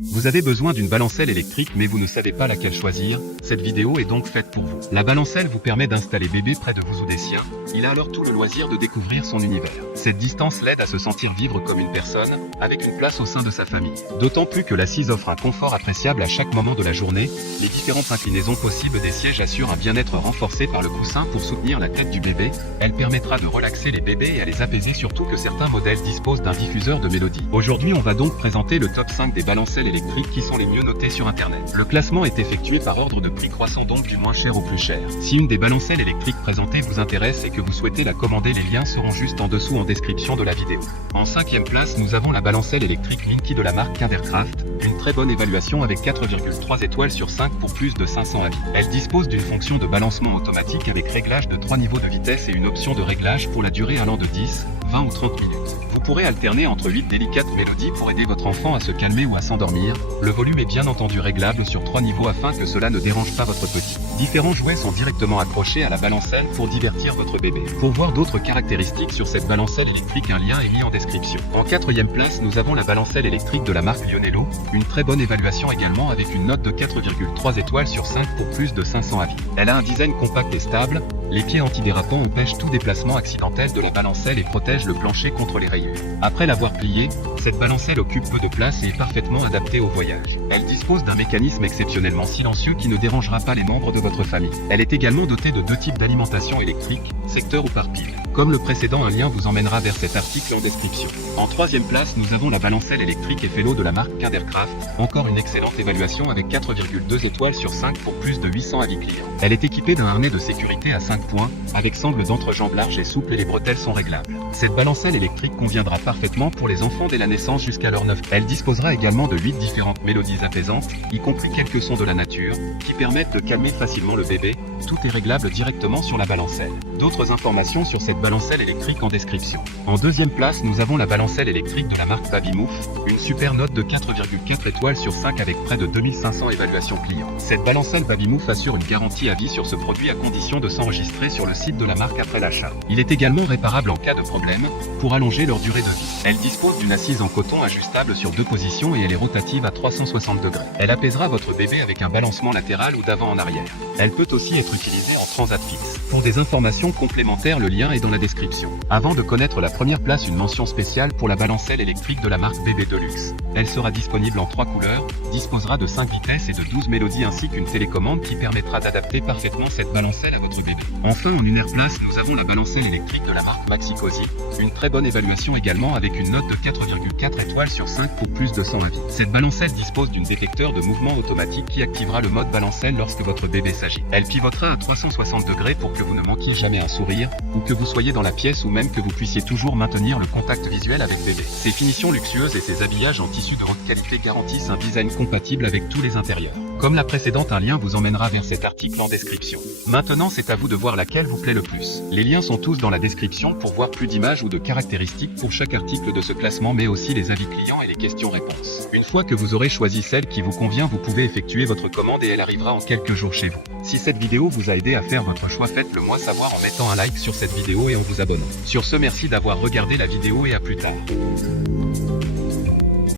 Vous avez besoin d'une balancelle électrique mais vous ne savez pas laquelle choisir, cette vidéo est donc faite pour vous. La balancelle vous permet d'installer bébé près de vous ou des siens, il a alors tout le loisir de découvrir son univers. Cette distance l'aide à se sentir vivre comme une personne, avec une place au sein de sa famille. D'autant plus que l'assise offre un confort appréciable à chaque moment de la journée, les différentes inclinaisons possibles des sièges assurent un bien-être renforcé par le coussin pour soutenir la tête du bébé, elle permettra de relaxer les bébés et à les apaiser surtout que certains modèles disposent d'un diffuseur de mélodie. Aujourd'hui on va donc présenter le top 5 des balancelles électriques qui sont les mieux notées sur internet. Le classement est effectué par ordre de prix croissant donc du moins cher au plus cher. Si une des balancelles électriques présentées vous intéresse et que vous souhaitez la commander, les liens seront juste en dessous en description de la vidéo. En 5e place nous avons la balancelle électrique Linky de la marque Kinderkraft, une très bonne évaluation avec 4,3 étoiles sur 5 pour plus de 500 avis. Elle dispose d'une fonction de balancement automatique avec réglage de 3 niveaux de vitesse et une option de réglage pour la durée allant de 10, 20 ou 30 minutes. Vous pourrez alterner entre 8 délicates mélodies pour aider votre enfant à se calmer ou à s'endormir. Le volume est bien entendu réglable sur 3 niveaux afin que cela ne dérange pas votre petit. Différents jouets sont directement accrochés à la balancelle pour divertir votre bébé. Pour voir d'autres caractéristiques sur cette balancelle électrique, un lien est mis en description. En 4e place, nous avons la balancelle électrique de la marque Lionello, une très bonne évaluation également avec une note de 4,3 étoiles sur 5 pour plus de 500 avis. Elle a un design compact et stable, les pieds antidérapants empêchent tout déplacement accidentel de la balancelle et protègent le plancher contre les rayures. Après l'avoir pliée, cette balancelle occupe peu de place et est parfaitement adaptée au voyage. Elle dispose d'un mécanisme exceptionnellement silencieux qui ne dérangera pas les membres de votre famille. Elle est également dotée de 2 types d'alimentation électrique, secteur ou par pile. Comme le précédent, un lien vous emmènera vers cet article en description. En 3e place, nous avons la balancelle électrique Effelo de la marque Kinderkraft, encore une excellente évaluation avec 4,2 étoiles sur 5 pour plus de 800 avis clients. Elle est équipée d'un harnais de sécurité à 5 points, avec sangle d'entrejambe large et souple et les bretelles sont réglables. Cette balancelle électrique conviendra parfaitement pour les enfants dès la naissance jusqu'à leur 9. Elle disposera également de 8 différentes mélodies apaisantes, y compris quelques sons de la nature, qui permettent de calmer facilement le bébé. Tout est réglable directement sur la balancelle. D'autres informations sur cette balancelle électrique en description. En 2e place, nous avons la balancelle électrique de la marque Babymouf, une super note de 4,4 étoiles sur 5 avec près de 2500 évaluations clients. Cette balancelle Babymouf assure une garantie à vie sur ce produit à condition de s'enregistrer sur le site de la marque après l'achat. Il est également réparable en cas de problème, pour allonger leur durée de vie. Elle dispose d'une assise en coton ajustable sur 2 positions et elle est rotative à 360 degrés. Elle apaisera votre bébé avec un balancement latéral ou d'avant en arrière. Elle peut aussi être utilisée en transat fixe. Pour des informations complémentaires, le lien est dans la description. Avant de connaître la première place, une mention spéciale pour la balancelle électrique de la marque Bébé Deluxe. Elle sera disponible en 3 couleurs, disposera de 5 vitesses et de 12 mélodies ainsi qu'une télécommande qui permettra d'adapter parfaitement cette balancelle à votre bébé. Enfin, en 1e place, nous avons la balancelle électrique de la marque Maxi-Cosi, une très bonne évaluation également avec une note de 4,4 étoiles sur 5 pour plus de 100 avis. Cette balancelle dispose d'un détecteur de mouvement automatique qui activera le mode balancelle lorsque votre bébé s'agite. Elle pivotera à 360 degrés pour que vous ne manquiez jamais un sourire, ou que vous soyez dans la pièce ou même que vous puissiez toujours maintenir le contact visuel avec bébé. Ses finitions luxueuses et ses habillages en tissu de haute qualité garantissent un design compatible avec tous les intérieurs. Comme la précédente, un lien vous emmènera vers cet article en description. Maintenant, c'est à vous de voir laquelle vous plaît le plus. Les liens sont tous dans la description pour voir plus d'images ou de caractéristiques pour chaque article de ce classement, mais aussi les avis clients et les questions-réponses. Une fois que vous aurez choisi celle qui vous convient, vous pouvez effectuer votre commande et elle arrivera en quelques jours chez vous. Si cette vidéo vous a aidé à faire votre choix, faites-le moi savoir en mettant un like sur cette vidéo et en vous abonnant. Sur ce, merci d'avoir regardé la vidéo et à plus tard.